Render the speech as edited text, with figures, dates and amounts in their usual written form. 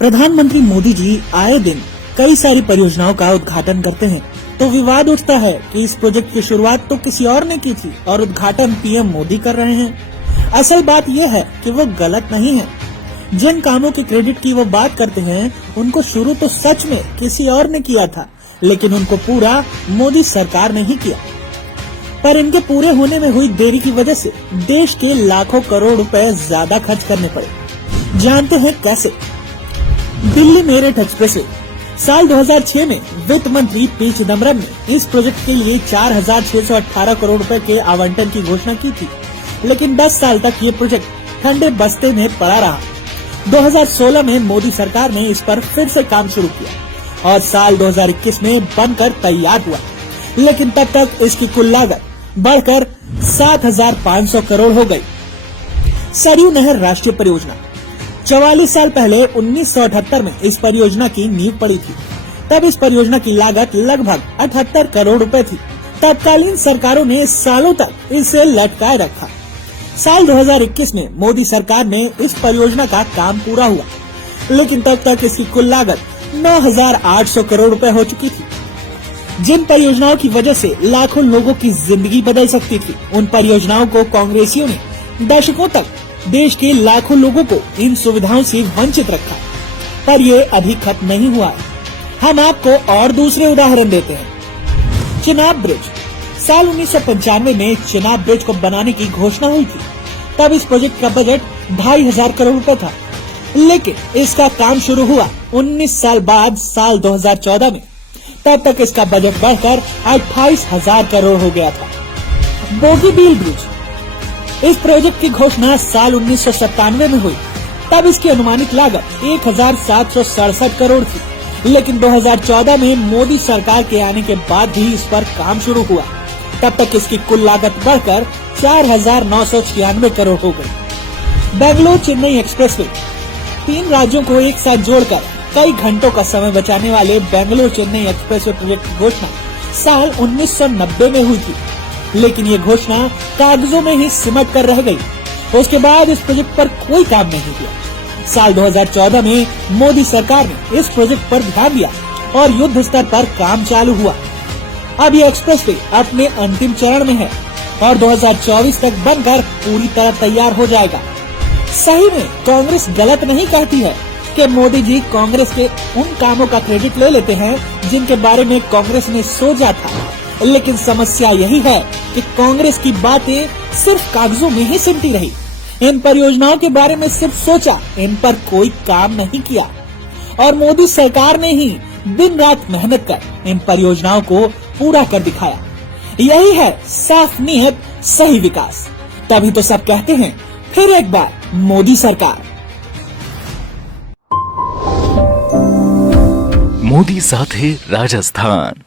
प्रधानमंत्री मोदी जी आए दिन कई सारी परियोजनाओं का उद्घाटन करते हैं, तो विवाद उठता है कि इस प्रोजेक्ट की शुरुआत तो किसी और ने की थी और उद्घाटन पीएम मोदी कर रहे हैं। असल बात यह है कि वो गलत नहीं है। जिन कामों के क्रेडिट की वो बात करते हैं, उनको शुरू तो सच में किसी और ने किया था, लेकिन उनको पूरा मोदी सरकार ने ही किया। पर इनके पूरे होने में हुई देरी की वजह से देश के लाखों करोड़ रुपए ज्यादा खर्च करने पड़े। जानते हैं कैसे? दिल्ली मेरठ एक्सप्रेसवे साल 2006 में वित्त मंत्री पी चिदम्बरम ने इस प्रोजेक्ट के लिए 4,618 करोड़ रुपए के आवंटन की घोषणा की थी, लेकिन 10 साल तक ये प्रोजेक्ट ठंडे बस्ते में पड़ा रहा। 2016 में मोदी सरकार ने इस पर फिर से काम शुरू किया और साल 2021 में बनकर तैयार हुआ, लेकिन तब तक इसकी कुल लागत बढ़कर 7,500 करोड़ हो गई। सरयू नहर राष्ट्रीय परियोजना 44 साल पहले 1978 में इस परियोजना की नींव पड़ी थी। तब इस परियोजना की लागत लगभग 78 करोड़ रुपए थी। तत्कालीन सरकारों ने सालों तक इसे लटकाए रखा। साल 2021 में मोदी सरकार ने इस परियोजना का काम पूरा हुआ, लेकिन तब तक इसकी कुल लागत 9,800 करोड़ रुपए हो चुकी थी। जिन परियोजनाओं की वजह से लाखों लोगों की जिंदगी बदल सकती थी, उन परियोजनाओं को कांग्रेसियों ने दशकों तक देश के लाखों लोगों को इन सुविधाओं से वंचित रखा। पर ये अभी खत्म नहीं हुआ है। हम आपको और दूसरे उदाहरण देते हैं। चिनाब ब्रिज साल 1995 में चिनाब ब्रिज को बनाने की घोषणा हुई थी। तब इस प्रोजेक्ट का बजट 2,500 करोड़ रुपए था, लेकिन इसका काम शुरू हुआ 19 साल बाद साल 2014 में। तब तक इसका बजट बढ़कर 28,000 करोड़ हो गया था। बोगीबील ब्रिज इस प्रोजेक्ट की घोषणा साल 1997 में हुई। तब इसकी अनुमानित लागत 1,767 करोड़ थी, लेकिन 2014 में मोदी सरकार के आने के बाद भी इस पर काम शुरू हुआ। तब तक इसकी कुल लागत बढ़कर 4,996 करोड़ हो गई। बेंगलुरु चेन्नई एक्सप्रेसवे 3 राज्यों को एक साथ जोड़कर कई घंटों का समय बचाने वाले बेंगलुरु चेन्नई एक्सप्रेसवे प्रोजेक्ट की घोषणा साल 1990 में हुई थी, लेकिन ये घोषणा कागजों में ही सिमट कर रह गई। उसके बाद इस प्रोजेक्ट पर कोई काम नहीं किया। साल 2014 में मोदी सरकार ने इस प्रोजेक्ट पर ध्यान दिया और युद्ध स्तर पर काम चालू हुआ। अब ये एक्सप्रेसवे अपने अंतिम चरण में है और 2024 तक बनकर पूरी तरह तैयार हो जाएगा। सही में कांग्रेस गलत नहीं कहती है कि मोदी जी कांग्रेस के उन कामों का क्रेडिट ले लेते हैं जिनके बारे में कांग्रेस ने सोचा था, लेकिन समस्या यही है कि कांग्रेस की बातें सिर्फ कागजों में ही सिमटी रही। इन परियोजनाओं के बारे में सिर्फ सोचा, इन पर कोई काम नहीं किया। और मोदी सरकार ने ही दिन रात मेहनत कर इन परियोजनाओं को पूरा कर दिखाया। यही है साफ नीयत, सही विकास। तभी तो सब कहते हैं फिर एक बार मोदी सरकार। मोदी साथे राजस्थान।